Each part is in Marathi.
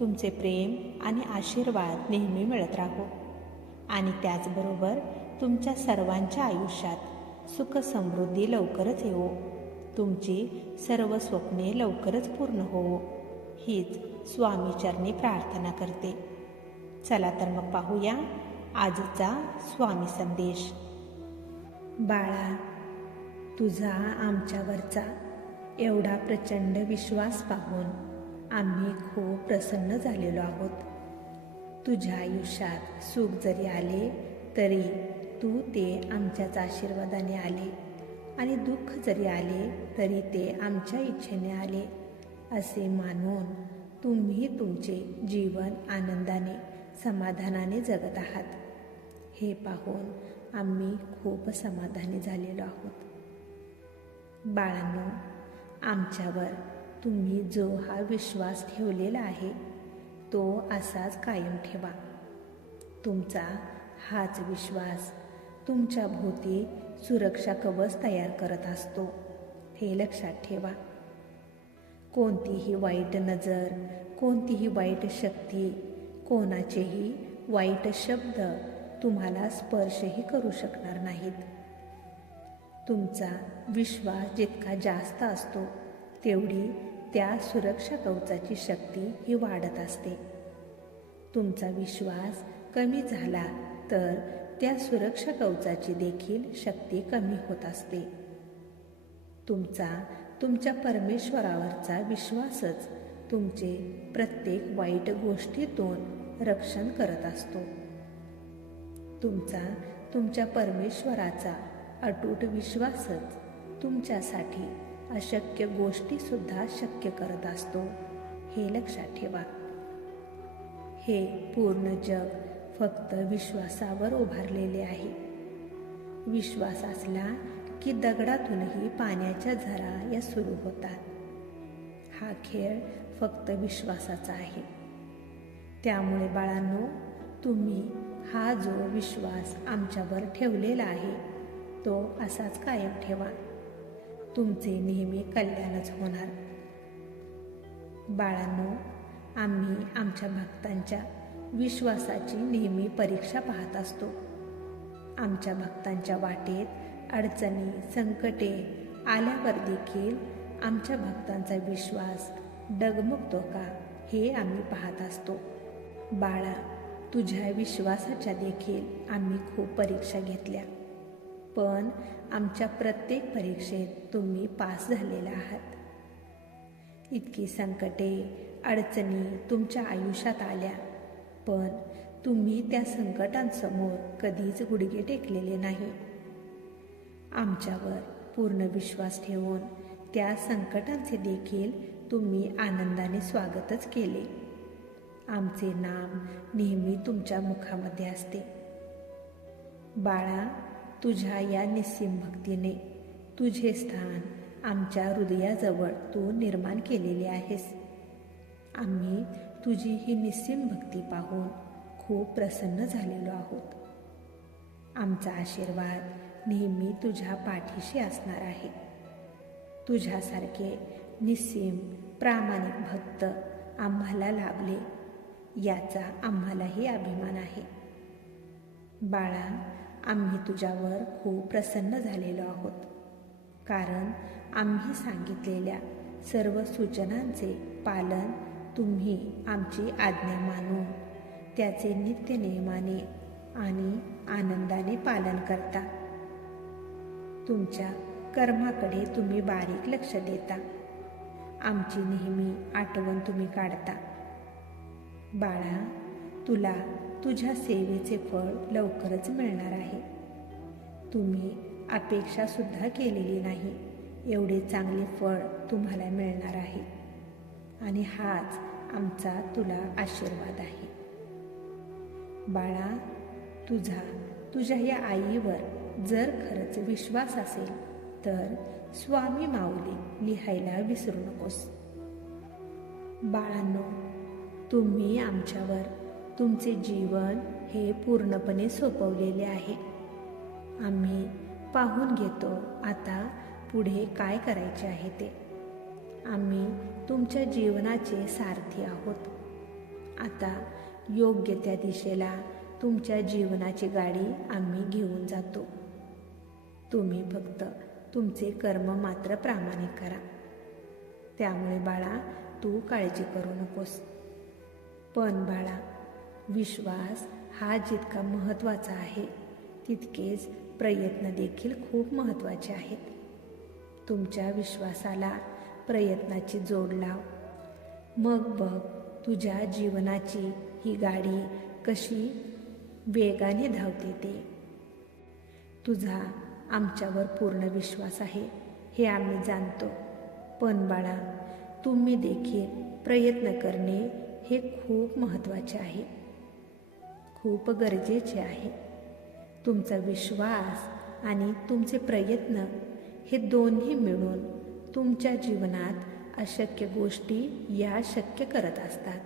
तुमचे प्रेम आणि आशीर्वाद नेहमी मिळत राहो. आणि त्याचबरोबर तुमच्या सर्वांच्या आयुष्यात सुख समृद्धी लवकरच येवो. तुमची सर्व स्वप्ने लवकरच पूर्ण होवो. हीच स्वामीचरणी प्रार्थना करते. चला तर मग पाहूया आजचा स्वामी संदेश. बाळा तुझा आमच्यावरचा एवढा प्रचंड विश्वास पाहून आम्ही खूप प्रसन्न झालेलो आहोत. तुझ्या आयुष्यात सुख जरी आले तरी तू ते आमच्याच आशीर्वादाने आले. आणि दुःख जरी आले तरी ते आमच्या इच्छेने आले. असे मानून तुम्ही तुमचे जीवन आनंदाने समाधानाने जगत आहात. हे पाहून आम्ही खूप समाधानी झालेलो आहोत. बाळांनो आमच्यावर तुम्ही जो हा विश्वास ठेवलेला आहे तो असाच कायम ठेवा. तुमचा हाच विश्वास तुमच्या भोवती सुरक्षा कवच तयार करत असतो हे लक्षात ठेवा. कोणतीही वाईट नजर कोणतीही वाईट शक्ती कोणाचेही वाईट शब्द तुम्हाला स्पर्शही करू शकणार नाहीत. तुमचा विश्वास जितका जास्त असतो तेवढी त्या सुरक्षा कवचाची शक्ती ही वाढत असते. तुमचा विश्वास कमी झाला तर त्या सुरक्षा कवचाची देखील शक्ती कमी होत असते. तुमचा तुमच्या परमेश्वरावरचा विश्वासच तुमचे प्रत्येक वाईट गोष्टीतून रक्षण करत असतो. तुमचा तुमच्या परमेश्वराचा अटूट विश्वासच तुमच्यासाठी अशक्य गोष्टीसुद्धा शक्य करत असतो. हे लक्षात ठेवा. हे पूर्ण जग फक्त विश्वासावर उभारलेले आहे. विश्वास असला की दगडातूनही पाण्याच्या झरा या सुरू होतात. हा खेळ फक्त विश्वासाचा आहे. त्यामुळे बाळांनो तुम्ही हा जो विश्वास आमच्यावर ठेवलेला आहे तो असाच कायम ठेवा. तुमचे नेहमी कल्याणच होणार. बाळांनो आम्ही आमच्या भक्तांच्या विश्वासाची नेहमी परीक्षा पाहत असतो. आमच्या भक्तांच्या वाटेत अडचणी संकटे आल्यावर देखील आमच्या भक्तांचा विश्वास डगमगतो का हे आम्ही पाहत असतो. बाळा तुझ्या विश्वासाच्या देखील आम्ही खूप परीक्षा घेतल्या. पण आमच्या प्रत्येक परीक्षेत तुम्ही पास झालेला आहात. इतकी संकटे अडचणी तुमच्या आयुष्यात आल्या. पण तुम्ही त्या संकटांसमोर कधीच गुडघे टेकलेले नाही. आमच्यावर पूर्ण विश्वास ठेवून त्या संकटांचे देखील तुम्ही आनंदाने स्वागतच केले. आमचे नाम नेहमी तुमच्या मुखामध्ये असते. बाळा तुझ्या या निस्सीम भक्तीने तुझे स्थान आमच्या हृदयाजवळ तू निर्माण केलेले आहेस. आम्ही तुझी ही निस्सीम भक्ती पाहून खूप प्रसन्न झालेलो आहोत. आमचा आशीर्वाद नेहमी तुझ्या पाठीशी असणार आहे. तुझ्यासारखे निस्सीम प्रामाणिक भक्त आम्हाला लाभले याचा आम्हालाही अभिमान आहे. बाळा आम्ही तुझ्यावर खूप प्रसन्न झालेलो आहोत. कारण आम्ही सांगितलेल्या सर्व सूचनांचे पालन तुम्ही आमची आज्ञा मानून त्याचे नित्य नियमाने आणि आनंदाने पालन करता. तुमच्या कर्माकडे तुम्ही बारीक लक्ष देता. आमची नेहमी आठवण तुम्ही काढता. बाळा तुला तुझ्या सेवेचे फळ लवकरच मिळणार आहे. तुम्ही अपेक्षासुद्धा केलेली नाही. एवढे चांगले फळ तुम्हाला मिळणार आहे. आणि हाच आमचा तुला आशीर्वाद आहे. बाळा तुझा तुझ्या या आईवर जर खरंच विश्वास असेल तर स्वामी माऊली लिहायला विसरू नकोस. बाळांनो तुम्ही आमच्यावर तुमचे जीवन हे पूर्णपणे सोपवलेले आहे. आम्ही पाहून घेतो आता पुढे काय करायचे आहे ते. आम्ही तुमच्या जीवनाचे सारथी आहोत. आता योग्य त्या दिशेला तुमच्या जीवनाची गाडी आम्ही घेऊन जातो. तुम्ही फक्त तुमचे कर्म मात्र प्रामाणिक करा. त्यामुळे बाळा तू काळजी करू नकोस. पण बाळा विश्वास हा जितका महत्त्वाचा आहे तितकेच प्रयत्न देखील खूप महत्त्वाचे आहेत. तुमच्या विश्वासाला प्रयत्नाची जोड लाव. मग बघ तुझ्या जीवनाची ही गाडी कशी वेगाने धावते ते. तुझा आमच्यावर पूर्ण विश्वास आहे हे आम्ही जाणतो. पण बाळा तुम्ही देखील प्रयत्न करणे हे खूप महत्त्वाचे आहे. खूप गरजेचे आहे. तुमचा विश्वास आणि तुमचे प्रयत्न हे दोन्ही मिळून तुमच्या जीवनात अशक्य गोष्टी या शक्य करत असतात.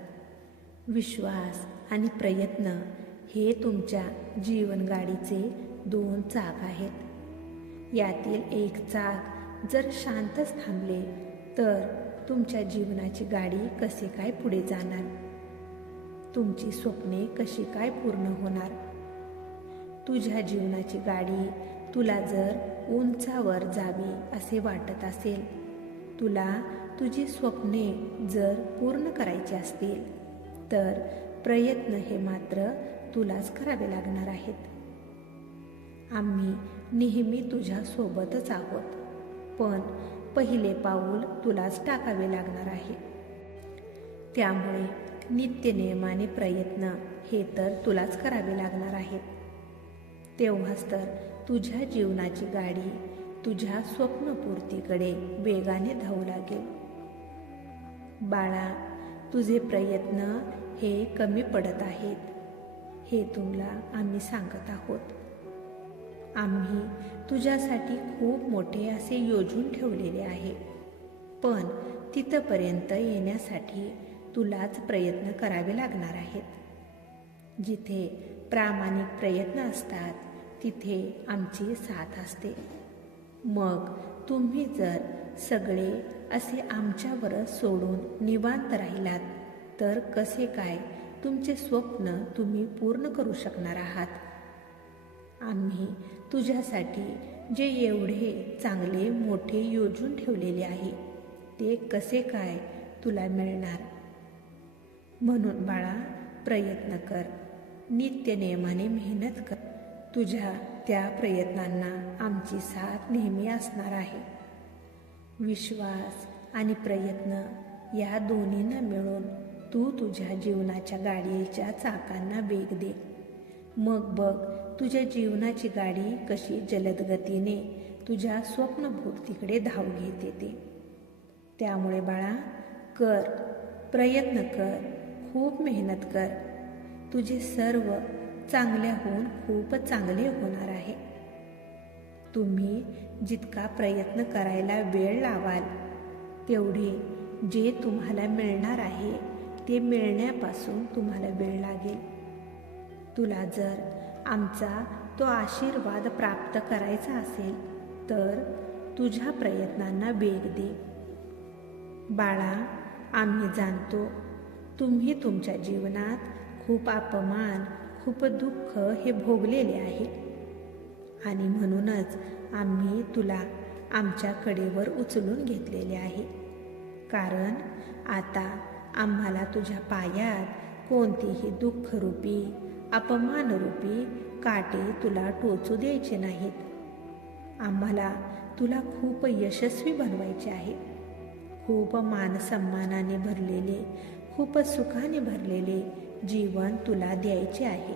विश्वास आणि प्रयत्न हे तुमच्या जीवनगाडीचे दोन चाक आहेत. यातील एक चाक जर शांतच थांबले तर तुमच्या जीवनाची गाडी कसे काय पुढे जाणार? तुमची स्वप्ने कशी काय पूर्ण होणार? तुझ्या जीवनाची गाडी तुला जर उंचावर जावी असे वाटत असेल तुला तुझी स्वप्ने जर पूर्ण करायची असतील तर प्रयत्न हे मात्र तुलाच करावे लागणार आहेत. आम्ही नेहमी तुझ्या सोबतच आहोत पण पहिले पाऊल तुलाच टाकावे लागणार आहे. त्यामुळे नित्यनियमाने प्रयत्न हे तर तुलाच करावे लागणार आहेत. तेव्हाच तर तुझ्या जीवनाची गाडी तुझ्या स्वप्नपूर्तीकडे वेगाने धावू लागेल. बाळा तुझे प्रयत्न हे कमी पडत आहेत हे तुला आम्ही सांगत आहोत. आम्ही तुझ्यासाठी खूप मोठे असे योजून ठेवलेले आहे. पण तिथंपर्यंत येण्यासाठी तुलाच प्रयत्न करावे लागणार आहेत. जिथे प्रामाणिक प्रयत्न असतात तिथे आमची साथ असते. मग तुम्ही जर सगळे असे आमच्यावरच सोडून निवांत राहिलात तर कसे काय तुमचे स्वप्न तुम्ही पूर्ण करू शकणार आहात? आम्ही तुझ्यासाठी जे एवढे चांगले मोठे योजून ठेवलेले आहे ते कसे काय तुला मिळणार? म्हणून बाळा प्रयत्न कर. नित्य नियमाने मेहनत कर. तुझ्या त्या प्रयत्नांना आमची साथ नेहमी असणार आहे. विश्वास आणि प्रयत्न या दोन्हींना मिळून तू तुझ्या जीवनाच्या गाडीच्या चाकांना वेग दे. मग बघ तुझ्या जीवनाची गाडी कशी जलद गतीने तुझ्या स्वप्नभूतीकडे धाव घेते ते त्यामुळे बाळा कर. प्रयत्न कर. खूप मेहनत कर. तुझे सर्व चांगल्या होऊन खूप चांगले होणार आहे. तुम्ही जितका प्रयत्न करायला वेळ लावाल तेवढे जे तुम्हाला मिळणार आहे ते मिळण्यापासून तुम्हाला वेळ लागेल. तुला जर आमचा तो आशीर्वाद प्राप्त करायचा असेल तर तुझ्या प्रयत्नांना वेग दे. बाळा आम्ही जाणतो तुम्ही तुमच्या जीवनात खूप अपमान खूप दुःख हे भोगलेले आहे. आणि म्हणूनच आम्ही तुला आमच्या कडेवर उचलून घेतलेले आहे. कारण आता आम्हाला तुझ्या पायात कोणतीही दुःखरूपी अपमानरूपी काटे तुला टोचू द्यायचे नाहीत. आम्हाला तुला खूप यशस्वी बनवायचे आहे. खूप मानसन्मानाने भरलेले खूपच सुखाने भरलेले जीवन तुला द्यायचे आहे.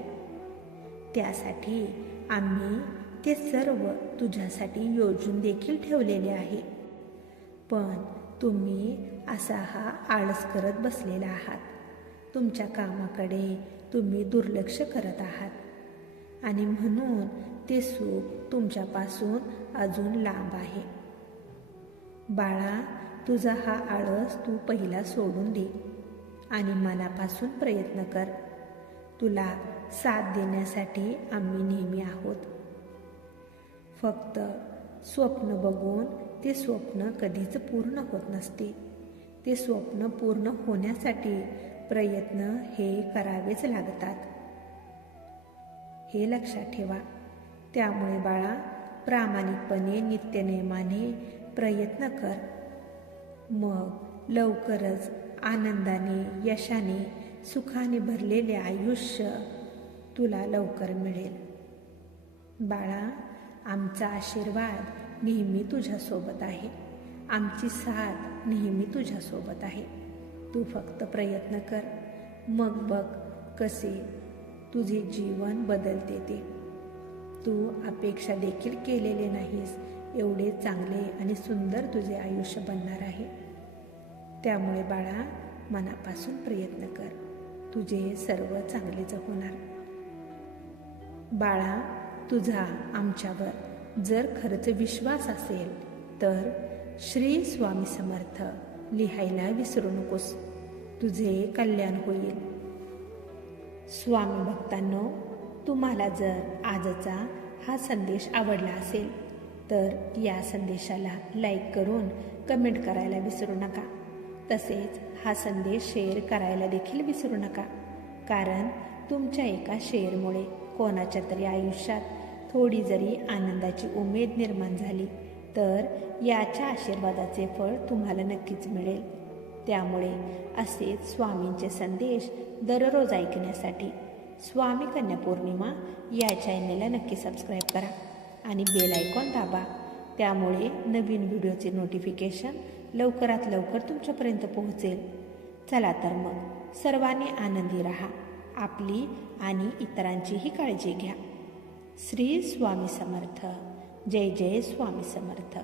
त्यासाठी आम्ही ते सर्व तुझ्यासाठी योजून देखील ठेवलेले आहे. पण तुम्ही असा हा आळस करत बसलेला आहात. तुमच्या कामाकडे तुम्ही दुर्लक्ष करत आहात. आणि म्हणून ते सुख तुमच्यापासून अजून लांब आहे. बाळा तुझा हा आळस तू पहिला सोडून दे. आणि मनापासून प्रयत्न कर. तुला साथ देण्यासाठी आम्ही नेहमी आहोत. फक्त स्वप्न बघून ते स्वप्न कधीच पूर्ण होत नसते. ते स्वप्न पूर्ण होण्यासाठी प्रयत्न हे करावेच लागतात. हे लक्षात ठेवा. त्यामुळे बाळा प्रामाणिकपणे नित्यनेमाने प्रयत्न कर. मग लवकरच आनंदाने यशाने सुखाने भरलेले आयुष्य तुला लवकर मिळेल. बाळा आमचा आशीर्वाद नेहमी तुझ्यासोबत आहे. आमची साथ नेहमी तुझ्यासोबत आहे. तू फक्त प्रयत्न कर. मग बघ कसे तुझे जीवन बदलते ते. तू अपेक्षा देखील केलेले नाहीस. एवढे चांगले आणि सुंदर तुझे आयुष्य बनणार आहे. त्यामुळे बाळा मनापासून प्रयत्न कर. तुझे सर्व चांगलेच होणार. बाळा तुझा आमच्यावर जर खरंच विश्वास असेल तर श्री स्वामी समर्थ लिहायला विसरू नकोस. तुझे कल्याण होईल. स्वामी भक्तांनो तुम्हाला जर आजचा हा संदेश आवडला असेल तर या संदेशाला लाईक करून कमेंट करायला विसरू नका. तसेच हा संदेश शेअर करायला देखील विसरू नका. कारण तुमच्या एका शेअरमुळे कोणाच्या तरी आयुष्यात थोडी जरी आनंदाची उमेद निर्माण झाली तर याच्या आशीर्वादाचे फळ तुम्हाला नक्कीच मिळेल. त्यामुळे असेच स्वामींचे संदेश दररोज ऐकण्यासाठी स्वामी कन्या पौर्णिमा या चॅनलला नक्की सबस्क्राईब करा आणि बेल आयकॉन दाबा. त्यामुळे नवीन व्हिडिओचे नोटिफिकेशन लवकरात लवकर तुमच्यापर्यंत पोहोचेल. चला तर मग सर्वांनी आनंदी राहा. आपली आणि इतरांचीही काळजी घ्या. श्री स्वामी समर्थ. जय जय स्वामी समर्थ.